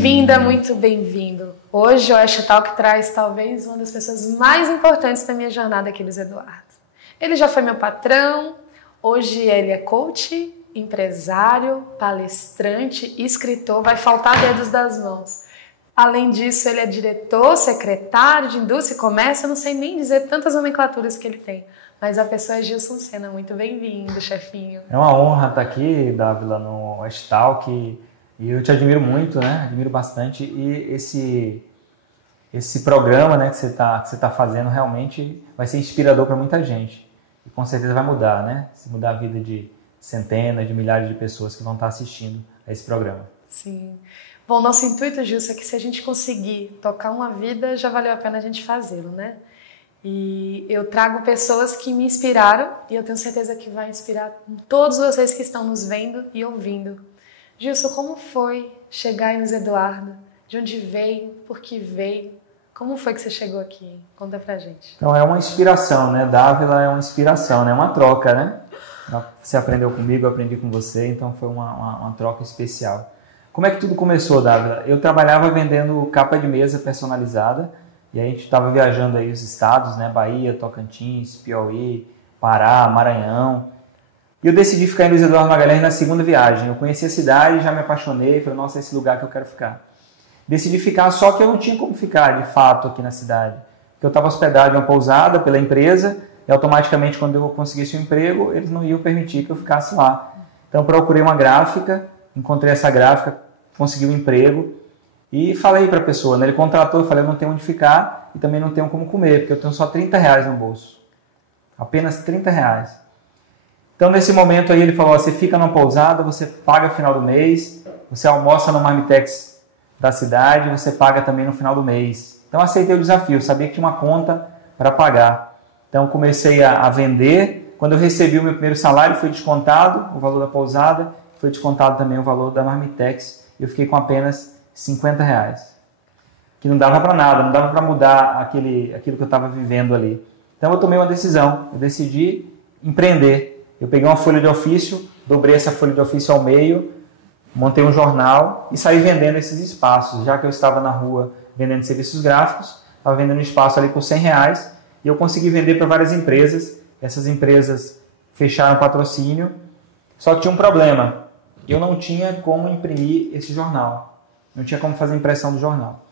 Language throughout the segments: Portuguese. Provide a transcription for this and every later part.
Bem-vinda, muito bem-vindo. Hoje o Oeste Talk traz talvez uma das pessoas mais importantes da minha jornada aqui, Luiz Eduardo. Ele já foi meu patrão, hoje ele é coach, empresário, palestrante, escritor, vai faltar dedos das mãos. Além disso, ele é diretor, secretário de indústria e comércio, eu não sei nem dizer tantas nomenclaturas que ele tem. Mas a pessoa é Gilson Sena, muito bem-vindo, chefinho. É uma honra estar aqui, Dávila, no Oeste Talk. E eu te admiro muito, né? Admiro bastante. E esse programa, né, que você tá fazendo realmente vai ser inspirador para muita gente. E com certeza vai mudar, né? Se mudar a vida de centenas, de milhares de pessoas que vão estar assistindo a esse programa. Sim. Bom, nosso intuito, Gilson, é que se a gente conseguir tocar uma vida, já valeu a pena a gente fazê-lo, né? E eu trago pessoas que me inspiraram e eu tenho certeza que vai inspirar todos vocês que estão nos vendo e ouvindo. Gilson, como foi chegar em Luiz Eduardo? De onde veio? Por que veio? Como foi que você chegou aqui? Conta pra gente. Então é uma inspiração, né? Dávila é uma inspiração, né? Uma troca, né? Você aprendeu comigo, eu aprendi com você, então foi uma troca especial. Como é que tudo começou, Dávila? Eu trabalhava vendendo capa de mesa personalizada e a gente estava viajando aí os estados, né? Bahia, Tocantins, Piauí, Pará, Maranhão. E eu decidi ficar em Luiz Eduardo Magalhães na segunda viagem. Eu conheci a cidade, já me apaixonei, falei, nossa, é esse lugar que eu quero ficar. Decidi ficar, só que eu não tinha como ficar, de fato, aqui na cidade. Porque eu estava hospedado em uma pousada pela empresa e automaticamente, quando eu conseguisse um emprego, eles não iam permitir que eu ficasse lá. Então, eu procurei uma gráfica, encontrei essa gráfica, consegui um emprego e falei para a pessoa, né? Ele contratou, eu falei, eu não tenho onde ficar e também não tenho como comer, porque eu tenho só R$30 no bolso. Apenas R$30. Então, nesse momento aí, ele falou, você fica numa pousada, você paga no final do mês, você almoça no Marmitex da cidade, você paga também no final do mês. Então, aceitei o desafio, sabia que tinha uma conta para pagar. Então, comecei a vender. Quando eu recebi o meu primeiro salário, foi descontado o valor da pousada, foi descontado também o valor da Marmitex. Eu fiquei com apenas R$50, que não dava para nada, não dava para mudar aquilo que eu estava vivendo ali. Então, eu tomei uma decisão, eu decidi empreender. Eu peguei uma folha de ofício, dobrei essa folha de ofício ao meio, montei um jornal e saí vendendo esses espaços. Já que eu estava na rua vendendo serviços gráficos, estava vendendo espaço ali por R$100 e eu consegui vender para várias empresas. Essas empresas fecharam patrocínio, só que tinha um problema. Eu não tinha como imprimir esse jornal, não tinha como fazer impressão do jornal.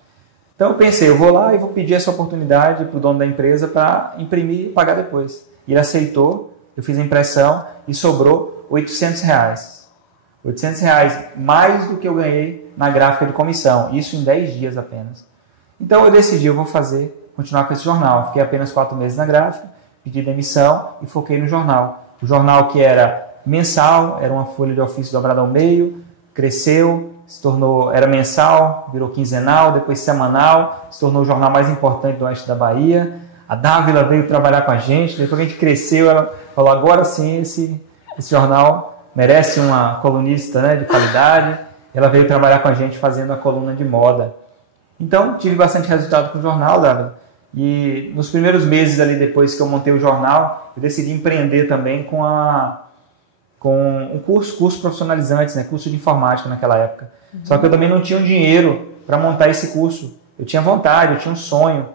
Então eu pensei, eu vou lá e vou pedir essa oportunidade para o dono da empresa para imprimir e pagar depois. E ele aceitou. Eu fiz a impressão e sobrou R$800. R$800 mais do que eu ganhei na gráfica de comissão. Isso em 10 dias apenas. Então eu decidi, eu vou continuar com esse jornal. Fiquei apenas 4 meses na gráfica, pedi demissão e foquei no jornal. O jornal que era mensal, era uma folha de ofício dobrada ao meio, cresceu, era mensal, virou quinzenal, depois semanal, se tornou o jornal mais importante do oeste da Bahia. A Dávila veio trabalhar com a gente, depois que a gente cresceu, ela falou, agora sim, esse jornal merece uma colunista, né, de qualidade. Ela veio trabalhar com a gente fazendo a coluna de moda. Então, tive bastante resultado com o jornal, Dávila. E nos primeiros meses ali, depois que eu montei o jornal, eu decidi empreender também com um curso profissionalizantes, né, curso de informática naquela época. Só que eu também não tinha o dinheiro para montar esse curso. Eu tinha vontade, eu tinha um sonho.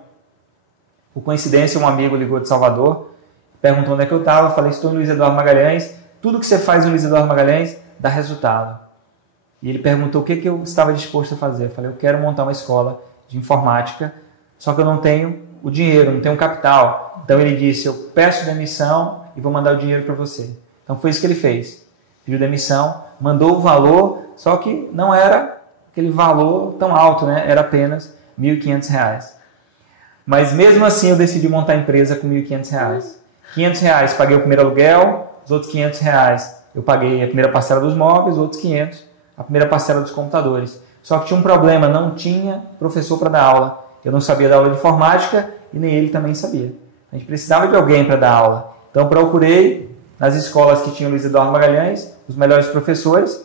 Por coincidência, um amigo ligou de Salvador, perguntou onde é que eu estava, eu falei, estou no Luiz Eduardo Magalhães, tudo que você faz no Luiz Eduardo Magalhães dá resultado. E ele perguntou o que eu estava disposto a fazer. Eu falei, eu quero montar uma escola de informática, só que eu não tenho o dinheiro, não tenho o capital. Então ele disse, eu peço demissão e vou mandar o dinheiro para você. Então foi isso que ele fez. Pediu demissão, mandou o valor, só que não era aquele valor tão alto, né? Era apenas R$1.500. Mas mesmo assim eu decidi montar a empresa com R$1.500. R$500 paguei o primeiro aluguel, os outros R$500 eu paguei a primeira parcela dos móveis, os outros 500 a primeira parcela dos computadores. Só que tinha um problema, não tinha professor para dar aula. Eu não sabia dar aula de informática e nem ele também sabia. A gente precisava de alguém para dar aula. Então procurei nas escolas que tinham Luiz Eduardo Magalhães, os melhores professores.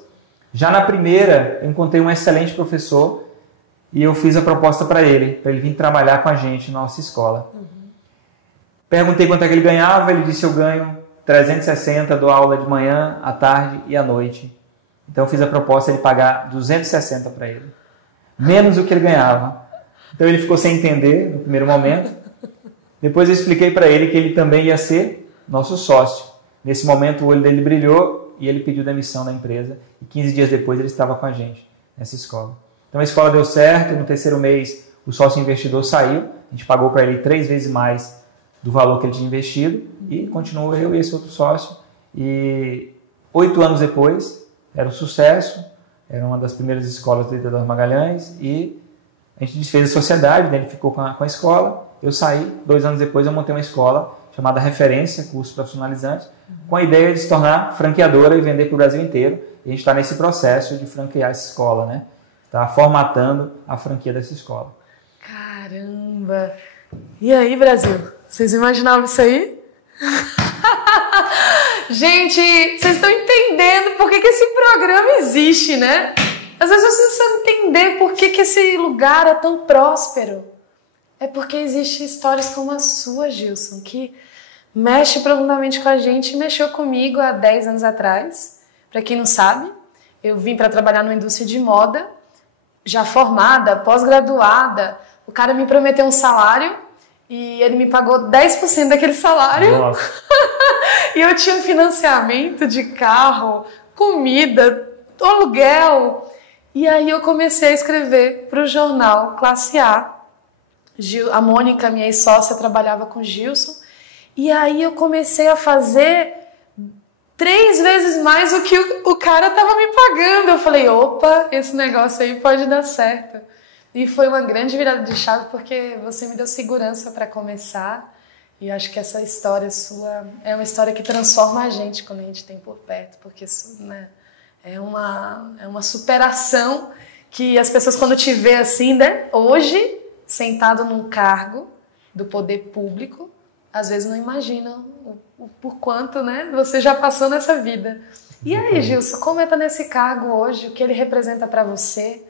Já na primeira eu encontrei um excelente professor e eu fiz a proposta para ele vir trabalhar com a gente na nossa escola. Perguntei quanto é que ele ganhava, ele disse, eu ganho 360, dou aula de manhã, à tarde e à noite. Então eu fiz a proposta de pagar 260 para ele. menos do que ele ganhava. Então ele ficou sem entender no primeiro momento. Depois eu expliquei para ele que ele também ia ser nosso sócio. Nesse momento o olho dele brilhou e ele pediu demissão da empresa. E 15 dias depois ele estava com a gente nessa escola. Então a escola deu certo, no terceiro mês o sócio investidor saiu, a gente pagou para ele 3 vezes mais do valor que ele tinha investido e continuou eu e esse outro sócio. E 8 anos depois, era um sucesso, era uma das primeiras escolas do Isidoro Magalhães e a gente desfez a sociedade, né? Ele ficou com a escola, eu saí, 2 anos depois eu montei uma escola chamada Referência, curso profissionalizante, com a ideia de se tornar franqueadora e vender para o Brasil inteiro. E a gente está nesse processo de franquear essa escola, né? Está formatando a franquia dessa escola. Caramba! E aí, Brasil? Vocês imaginavam isso aí? Gente, vocês estão entendendo por que esse programa existe, né? Às vezes vocês precisam entender por que esse lugar é tão próspero. É porque existem histórias como a sua, Gilson, que mexe profundamente com a gente e mexeu comigo há 10 anos atrás. Para quem não sabe, eu vim para trabalhar numa indústria de moda, já formada, pós-graduada. O cara me prometeu um salário e ele me pagou 10% daquele salário. Nossa. E eu tinha um financiamento de carro, comida, aluguel. E aí eu comecei a escrever para o jornal Classe A. A Mônica, minha ex-sócia, trabalhava com o Gilson. E aí eu comecei a fazer 3 vezes mais do que o cara estava me pagando. Eu falei, opa, esse negócio aí pode dar certo. E foi uma grande virada de chave porque você me deu segurança para começar. E acho que essa história sua é uma história que transforma a gente quando a gente tem por perto. Porque isso, né, é uma superação que as pessoas quando te vê assim, né, hoje, sentado num cargo do poder público, às vezes não imaginam o por quanto, né, você já passou nessa vida. E aí, Gilson, como é estar nesse cargo hoje? O que ele representa para você?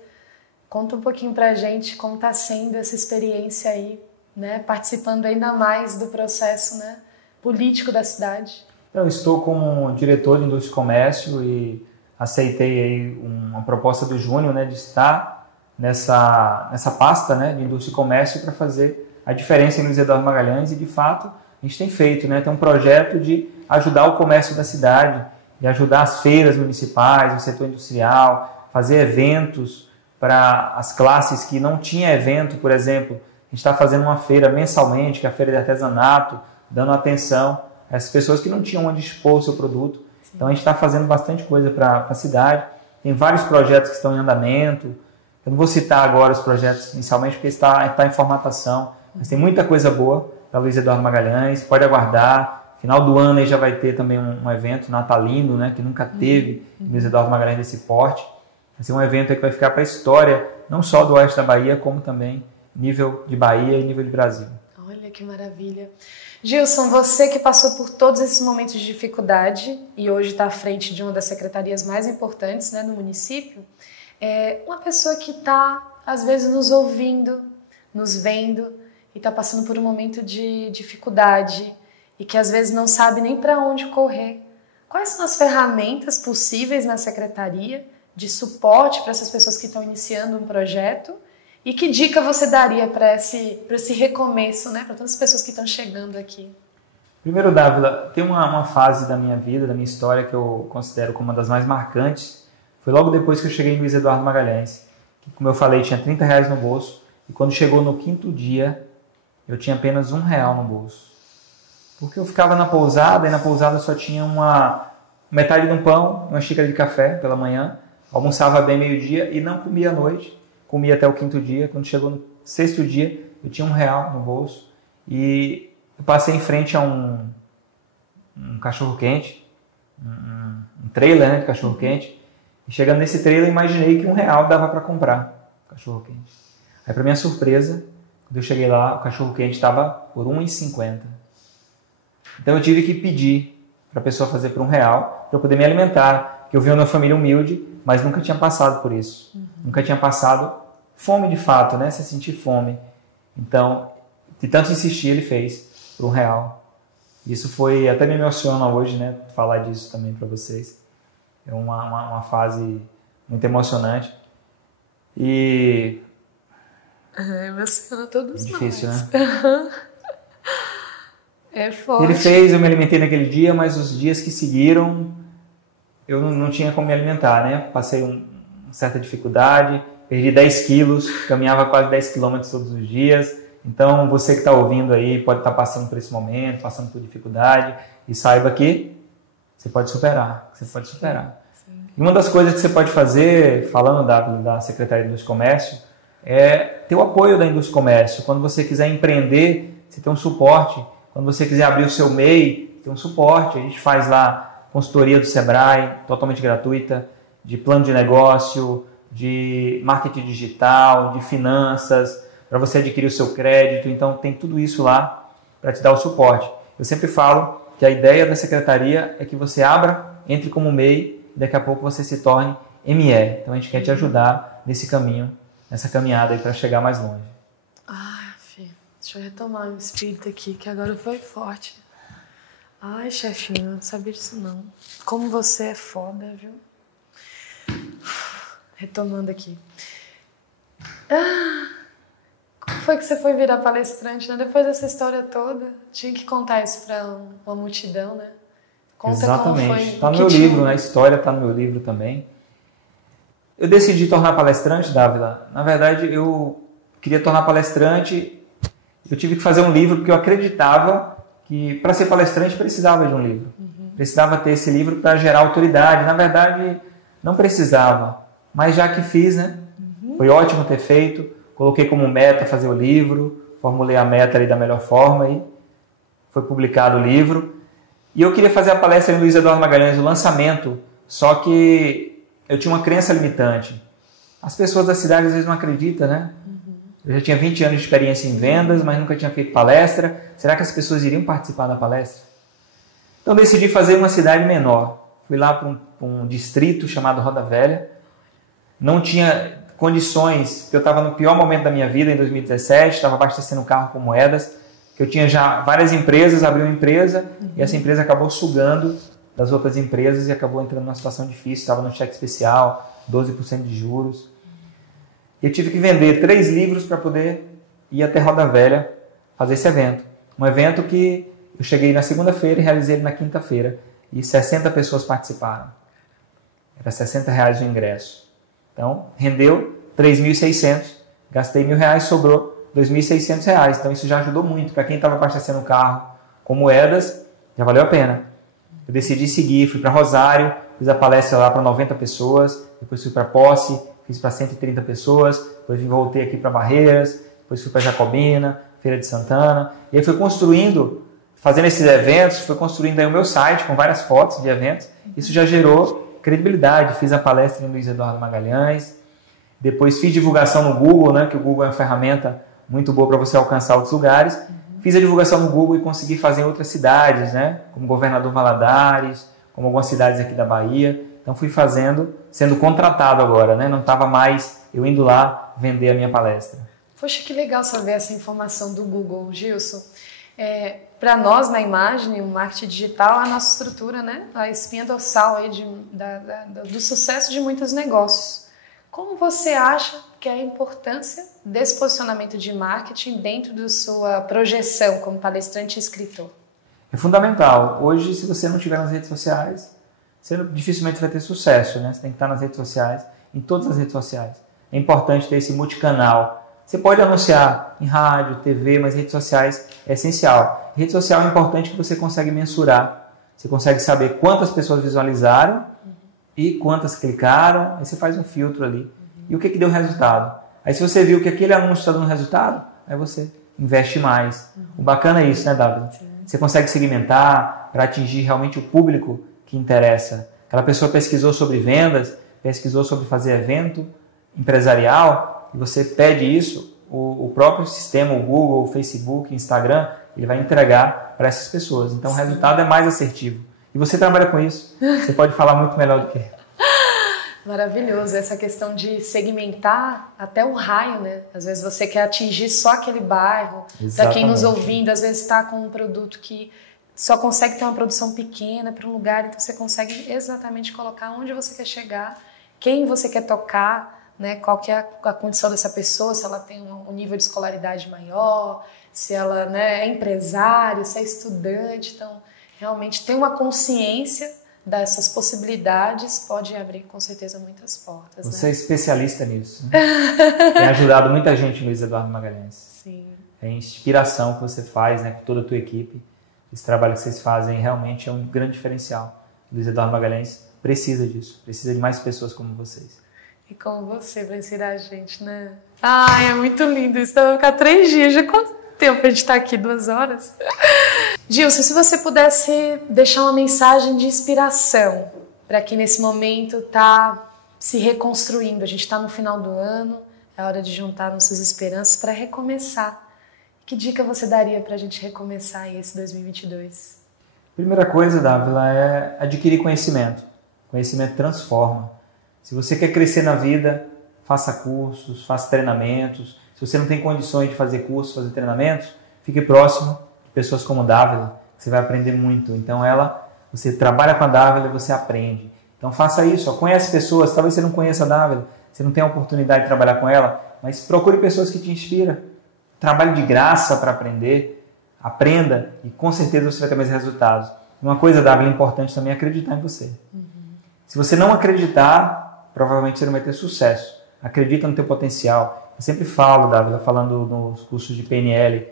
Conta um pouquinho pra gente como está sendo essa experiência aí, né, participando ainda mais do processo, né, político da cidade. Eu estou como diretor de Indústria e Comércio e aceitei aí uma proposta do Júnior, né, de estar nessa pasta, né, de Indústria e Comércio para fazer a diferença em Isidoro Magalhães e, de fato, a gente tem feito, né, tem um projeto de ajudar o comércio da cidade, de ajudar as feiras municipais, o setor industrial, fazer eventos para as classes que não tinham evento, por exemplo. A gente está fazendo uma feira mensalmente, que é a feira de artesanato, dando atenção a essas pessoas que não tinham onde expor o seu produto. Então a gente está fazendo bastante coisa para a cidade. Tem vários projetos que estão em andamento. Eu não vou citar agora os projetos inicialmente porque está em formatação, mas tem muita coisa boa para Luiz Eduardo Magalhães. Pode aguardar. Final do ano aí já vai ter também um evento natalino, né, que nunca teve Luiz Eduardo Magalhães desse porte. Vai ser um evento que vai ficar para a história, não só do oeste da Bahia, como também nível de Bahia e nível de Brasil. Olha que maravilha. Gilson, você que passou por todos esses momentos de dificuldade e hoje está à frente de uma das secretarias mais importantes, né, no município, é uma pessoa que está, às vezes, nos ouvindo, nos vendo e está passando por um momento de dificuldade e que, às vezes, não sabe nem para onde correr. Quais são as ferramentas possíveis na secretaria de suporte para essas pessoas que estão iniciando um projeto? E que dica você daria para esse recomeço, né? Para todas as pessoas que estão chegando aqui? Primeiro, Dávila, tem uma fase da minha vida, da minha história, que eu considero como uma das mais marcantes. Foi logo depois que eu cheguei em Luiz Eduardo Magalhães, que, como eu falei, tinha R$30 no bolso. E quando chegou no 5º dia, eu tinha apenas R$1 no bolso. Porque eu ficava na pousada, e na pousada só tinha metade de um pão, uma xícara de café pela manhã, almoçava bem meio-dia e não comia à noite. Comia até o 5º dia. Quando chegou no 6º dia, eu tinha R$1 no bolso. E eu passei em frente a um cachorro-quente, um trailer, né, de cachorro-quente. E chegando nesse trailer, eu imaginei que R$1 dava para comprar cachorro-quente. Aí, para minha surpresa, quando eu cheguei lá, o cachorro-quente estava por R$1,50. Então eu tive que pedir para a pessoa fazer por R$1 para eu poder me alimentar. Porque eu vim de uma família humilde, mas nunca tinha passado por isso. Nunca tinha passado fome de fato, né? Sem sentir fome. Então, de tanto insistir, ele fez por R$1. Isso foi, até me emociona hoje, né? Falar disso também para vocês. É uma fase muito emocionante. E... emociona todos difícil, nós. Né? É forte. Ele fez, eu me alimentei naquele dia, mas os dias que seguiram, eu não tinha como me alimentar, né? Passei uma certa dificuldade, perdi 10 quilos, caminhava quase 10 quilômetros todos os dias. Então, você que está ouvindo aí, pode estar passando por esse momento, passando por dificuldade, e saiba que você pode superar, Sim. E uma das coisas que você pode fazer, falando da Secretaria de Indústria e Comércio, é ter o apoio da Indústria e Comércio. Quando você quiser empreender, você tem um suporte. Quando você quiser abrir o seu MEI, tem um suporte. A gente faz lá consultoria do Sebrae, totalmente gratuita, de plano de negócio, de marketing digital, de finanças, para você adquirir o seu crédito. Então, tem tudo isso lá para te dar o suporte. Eu sempre falo que a ideia da secretaria é que você entre como MEI e daqui a pouco você se torne ME. Então, a gente quer te ajudar nesse caminho, nessa caminhada aí para chegar mais longe. Deixa eu retomar o espírito aqui, que agora foi forte. Ai, chefinho, não sabia disso não. Como você é foda, viu? Retomando aqui. Como foi que você foi virar palestrante, né? Depois dessa história toda, tinha que contar isso para uma multidão, né? Conta. Exatamente. Como foi. Está no meu livro, né? A história está no meu livro também. Eu decidi tornar palestrante, Dávila. Na verdade, eu queria tornar palestrante. Eu tive que fazer um livro porque eu acreditava que para ser palestrante precisava de um livro. Precisava ter esse livro para gerar autoridade. Na verdade, não precisava. Mas já que fiz, né? Foi ótimo ter feito. Coloquei como meta fazer o livro. Formulei a meta ali da melhor forma e foi publicado o livro. E eu queria fazer a palestra em Luiz Eduardo Magalhães, o lançamento. Só que eu tinha uma crença limitante. As pessoas da cidade às vezes não acreditam, né? Eu já tinha 20 anos de experiência em vendas, mas nunca tinha feito palestra. Será que as pessoas iriam participar da palestra? Então decidi fazer uma cidade menor. Fui lá para um distrito chamado Roda Velha. Não tinha condições, porque eu estava no pior momento da minha vida, em 2017, estava abastecendo o carro com moedas, que eu tinha já várias empresas, abri uma empresa, e essa empresa acabou sugando das outras empresas e acabou entrando numa situação difícil, estava no cheque especial, 12% de juros. Eu tive que vender 3 livros para poder ir até Roda Velha fazer esse evento. Um evento que eu cheguei na segunda-feira e realizei ele na quinta-feira. E 60 pessoas participaram. Era R$60 o ingresso. Então, rendeu 3.600. Gastei R$1.000, sobrou R$2.600. Então, isso já ajudou muito. Para quem estava abastecendo o carro com moedas, já valeu a pena. Eu decidi seguir, fui para Rosário, fiz a palestra lá para 90 pessoas, depois fui para Posse, fiz para 130 pessoas, depois voltei aqui para Barreiras, depois fui para Jacobina, Feira de Santana, e aí fui construindo, fazendo esses eventos, fui construindo aí o meu site com várias fotos de eventos, isso já gerou credibilidade, fiz a palestra em Luiz Eduardo Magalhães, depois fiz divulgação no Google, né, que o Google é uma ferramenta muito boa para você alcançar outros lugares, fiz a divulgação no Google e consegui fazer em outras cidades, né, como Governador Valadares, como algumas cidades aqui da Bahia. Então fui fazendo, sendo contratado agora, né? Não estava mais eu indo lá vender a minha palestra. Poxa, que legal saber essa informação do Google, Gilson. Para nós, na imagem, o marketing digital, a nossa estrutura, né? A espinha dorsal aí do sucesso de muitos negócios. Como você acha que é a importância desse posicionamento de marketing dentro da sua projeção como palestrante e escritor? É fundamental. Hoje, se você não estiver nas redes sociais, você dificilmente vai ter sucesso, né? Você tem que estar nas redes sociais, em todas as redes sociais. É importante ter esse multicanal. Você pode anunciar em rádio, TV, mas redes sociais é essencial. Rede social é importante que você consegue mensurar. Você consegue saber quantas pessoas visualizaram e quantas clicaram. Aí você faz um filtro ali. E o que deu resultado? Aí se você viu que aquele anúncio está dando resultado, aí você investe mais. O bacana é isso, né, Dávila? Você consegue segmentar para atingir realmente o público que interessa. Aquela pessoa pesquisou sobre vendas, pesquisou sobre fazer evento empresarial, e você pede isso, o próprio sistema, o Google, o Facebook, o Instagram, ele vai entregar para essas pessoas. Então o resultado é mais assertivo. E você trabalha com isso, você pode falar muito melhor do que eu. Maravilhoso, essa questão de segmentar até o raio, né? Às vezes você quer atingir só aquele bairro. Para quem nos ouvindo, às vezes está com um produto que só consegue ter uma produção pequena para um lugar, então você consegue exatamente colocar onde você quer chegar, quem você quer tocar, né, qual que é a condição dessa pessoa, se ela tem um nível de escolaridade maior, se ela, né, é empresário, se é estudante. Então, realmente ter uma consciência dessas possibilidades pode abrir com certeza muitas portas. Você né? é especialista nisso, né? Tem ajudado muita gente, Luiz Eduardo Magalhães. Sim. É a inspiração que você faz, né, com toda a tua equipe. Esse trabalho que vocês fazem realmente é um grande diferencial. Luiz Eduardo Magalhães precisa disso, precisa de mais pessoas como vocês. E como você para inspirar a gente, né? Ai, é muito lindo isso. Vai ficar 3 dias. Já quanto tempo a gente está aqui? 2 horas? Gilson, se você pudesse deixar uma mensagem de inspiração para quem nesse momento está se reconstruindo. A gente está no final do ano, é hora de juntar nossas esperanças para recomeçar. Que dica você daria para a gente recomeçar esse 2022? Primeira coisa, Dávila, é adquirir conhecimento. Conhecimento transforma. Se você quer crescer na vida, faça cursos, faça treinamentos. Se você não tem condições de fazer cursos, fazer treinamentos, fique próximo de pessoas como Dávila, você vai aprender muito. Então você trabalha com a Dávila e você aprende. Então faça isso, conhece pessoas, talvez você não conheça a Dávila, você não tenha a oportunidade de trabalhar com ela, mas procure pessoas que te inspiram. Trabalhe de graça para aprender, aprenda e com certeza você vai ter mais resultados. Uma coisa, Dávila, importante também é acreditar em você. Se você não acreditar, provavelmente você não vai ter sucesso. Acredita no teu potencial. Eu sempre falo, Dávila, falando nos cursos de PNL,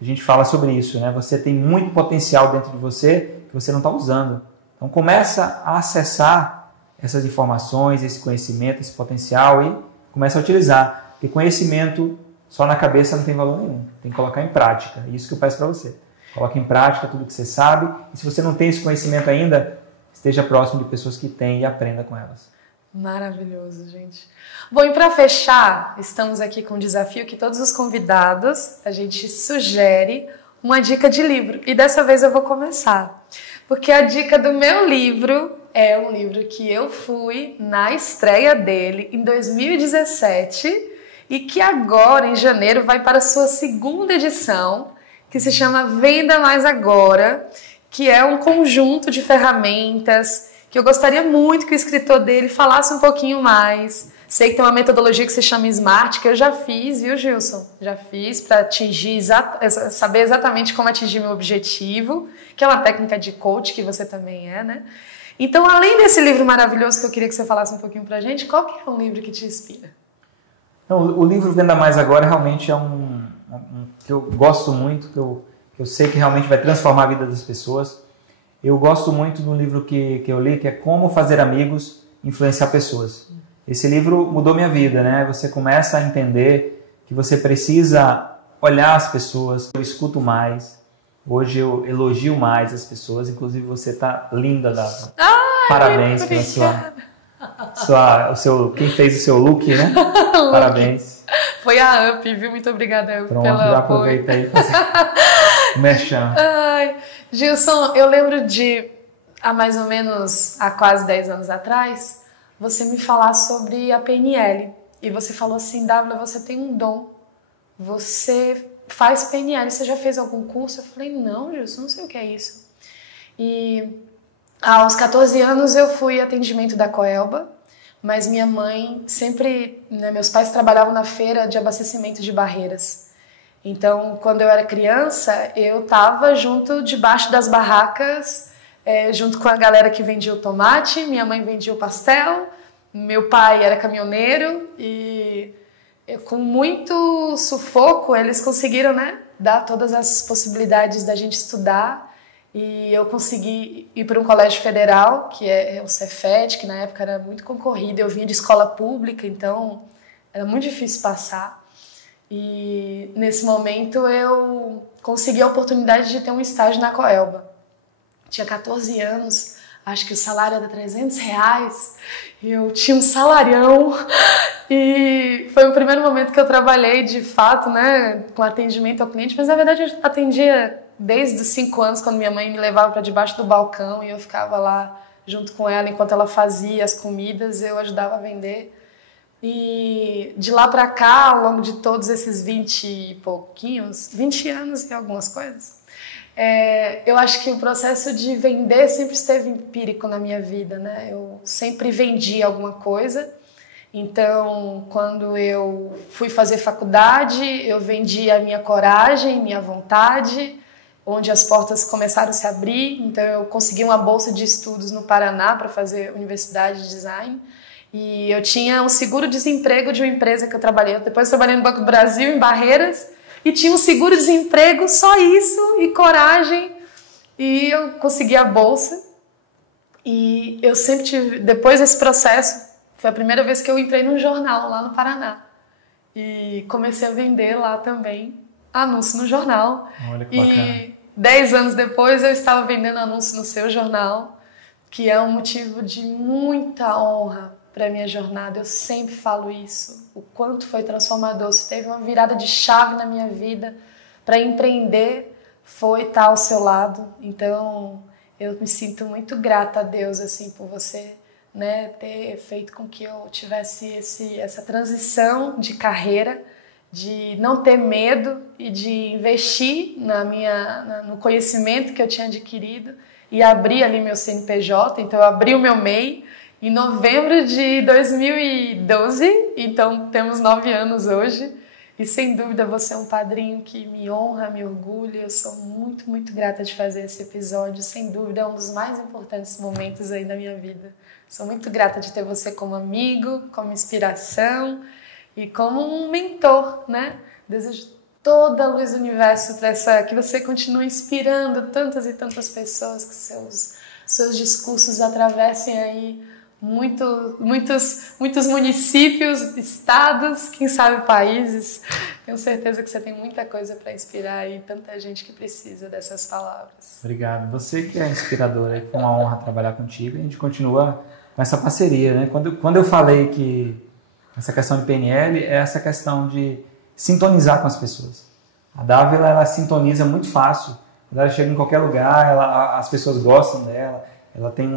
a gente fala sobre isso, né? Você tem muito potencial dentro de você que você não está usando. Então começa a acessar essas informações, esse conhecimento, esse potencial e começa a utilizar. Porque conhecimento só na cabeça não tem valor nenhum. Tem que colocar em prática. É isso que eu peço para você. Coloque em prática tudo que você sabe. E se você não tem esse conhecimento ainda, esteja próximo de pessoas que têm e aprenda com elas. Maravilhoso, gente. Bom, e para fechar, estamos aqui com um desafio que todos os convidados, a gente sugere uma dica de livro. E dessa vez eu vou começar. Porque a dica do meu livro é um livro que eu fui na estreia dele em 2017 e que agora, em janeiro, vai para a sua 2ª edição, que se chama Venda Mais Agora, que é um conjunto de ferramentas que eu gostaria muito que o escritor dele falasse um pouquinho mais. Sei que tem uma metodologia que se chama SMART, que eu já fiz, viu, Gilson? Já fiz para atingir, saber exatamente como atingir meu objetivo, que é uma técnica de coach, que você também é, né? Então, além desse livro maravilhoso que eu queria que você falasse um pouquinho pra gente, qual que é um livro que te inspira? Então, o livro Venda Mais Agora realmente é um que eu gosto muito, que eu sei que realmente vai transformar a vida das pessoas. Eu gosto muito de um livro que eu li, que é Como Fazer Amigos, Influenciar Pessoas. Esse livro mudou minha vida, né? Você começa a entender que você precisa olhar as pessoas. Eu escuto mais. Hoje eu elogio mais as pessoas. Inclusive você tá linda, Dava. Parabéns pela quem fez o seu look, né? Parabéns. Foi a UP, viu? Muito obrigada, UP, pronto, pela já apoio. aproveita aí para merchan. Ai, Gilson, eu lembro de há mais ou menos quase 10 anos atrás, você me falar sobre a PNL. E você falou assim, Dávila, você tem um dom. Você faz PNL. Você já fez algum curso? Eu falei, não, Gilson, não sei o que é isso. E aos 14 anos eu fui atendimento da Coelba, mas minha mãe sempre, né, meus pais trabalhavam na feira de abastecimento de Barreiras. Então, quando eu era criança, eu estava debaixo das barracas, junto com a galera que vendia o tomate, minha mãe vendia o pastel, meu pai era caminhoneiro e com muito sufoco eles conseguiram, né, dar todas as possibilidades da gente estudar. E eu consegui ir para um colégio federal, que é o Cefet, que na época era muito concorrido. Eu vinha de escola pública, então era muito difícil passar. E nesse momento eu consegui a oportunidade de ter um estágio na Coelba. Tinha 14 anos, acho que o salário era R$300, e eu tinha um salarião. E foi o primeiro momento que eu trabalhei de fato, né, com atendimento ao cliente, mas na verdade eu atendia desde os 5 anos, quando minha mãe me levava para debaixo do balcão e eu ficava lá junto com ela enquanto ela fazia as comidas, eu ajudava a vender. E de lá para cá, ao longo de todos esses 20 e pouquinhos, 20 anos e algumas coisas, eu acho que o processo de vender sempre esteve empírico na minha vida, né? Eu sempre vendi alguma coisa Então, quando eu fui fazer faculdade, eu vendi a minha coragem, minha vontade, onde as portas começaram a se abrir. Então, eu consegui uma bolsa de estudos no Paraná para fazer universidade de design. E eu tinha um seguro-desemprego de uma empresa que eu trabalhei. Depois eu trabalhei no Banco do Brasil, em Barreiras, e tinha um seguro-desemprego, só isso, e coragem. E eu consegui a bolsa. E eu sempre tive, depois desse processo, foi a primeira vez que eu entrei num jornal lá no Paraná. E comecei a vender lá também anúncio no jornal. Olha que bacana. E 10 anos depois eu estava vendendo anúncio no seu jornal, que é um motivo de muita honra para a minha jornada. Eu sempre falo isso, o quanto foi transformador. Se teve uma virada de chave na minha vida para empreender, foi estar ao seu lado. Então, eu me sinto muito grata a Deus assim, por você, né, ter feito com que eu tivesse essa transição de carreira, de não ter medo e de investir no conhecimento que eu tinha adquirido e abrir ali meu CNPJ. Então, eu abri o meu MEI em novembro de 2012, então temos 9 anos hoje. E sem dúvida você é um padrinho que me honra, me orgulha. Eu sou muito, muito grata de fazer esse episódio. Sem dúvida é um dos mais importantes momentos aí da minha vida. Sou muito grata de ter você como amigo, como inspiração e como um mentor, né? Desejo toda a luz do universo para que você continue inspirando tantas e tantas pessoas, que seus discursos atravessem aí muitos municípios, estados, quem sabe países. Tenho certeza que você tem muita coisa para inspirar aí, tanta gente que precisa dessas palavras. Obrigado. Você que é inspiradora, foi uma honra trabalhar contigo. A gente continua com essa parceria, né? Quando eu falei que essa questão de PNL é essa questão de sintonizar com as pessoas. A Dávila, ela sintoniza muito fácil. Quando ela chega em qualquer lugar, as pessoas gostam dela, ela tem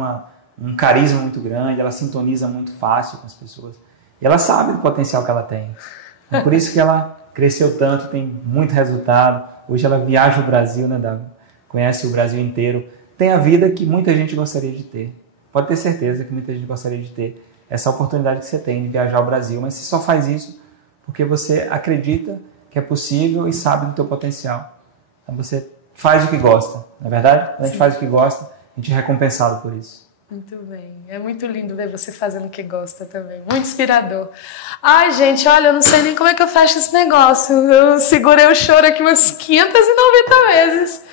um carisma muito grande, ela sintoniza muito fácil com as pessoas. E ela sabe do potencial que ela tem. É por isso que ela cresceu tanto, tem muito resultado. Hoje ela viaja o Brasil, né, Dávila? Conhece o Brasil inteiro. Tem a vida que muita gente gostaria de ter. Pode ter certeza que muita gente gostaria de ter essa oportunidade que você tem de viajar ao Brasil. Mas você só faz isso porque você acredita que é possível e sabe do teu potencial. Então você faz o que gosta, não é verdade? Quando a gente faz o que gosta, a gente é recompensado por isso. Muito bem. É muito lindo ver você fazendo o que gosta também. Muito inspirador. Ai, gente, olha, eu não sei nem como é que eu fecho esse negócio. Eu segurei o choro aqui umas 590 vezes.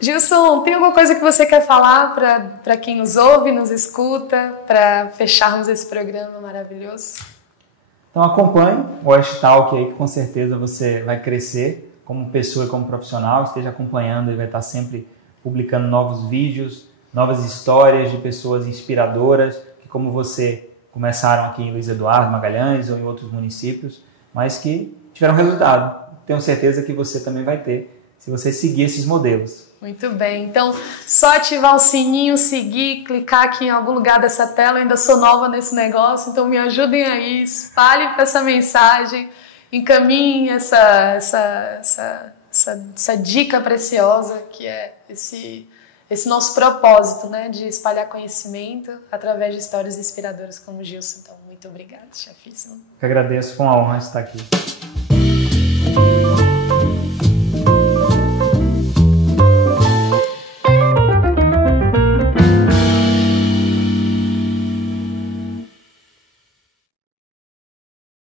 Gilson, tem alguma coisa que você quer falar para quem nos ouve, nos escuta, para fecharmos esse programa maravilhoso? Então acompanhe o Oeste Talk aí, que com certeza você vai crescer como pessoa e como profissional. Esteja acompanhando e vai estar sempre publicando novos vídeos, novas histórias de pessoas inspiradoras que, como você, começaram aqui em Luiz Eduardo Magalhães ou em outros municípios, mas que tiveram resultado. Tenho certeza que você também vai ter, se você seguir esses modelos. Muito bem, então só ativar o sininho, seguir, clicar aqui em algum lugar dessa tela. Eu ainda sou nova nesse negócio, então me ajudem aí, espalhem para essa mensagem, encaminhem essa dica preciosa que é esse nosso propósito, né, de espalhar conhecimento através de histórias inspiradoras como o Gilson. Então, muito obrigada, chefíssimo. Eu agradeço, foi uma honra estar aqui.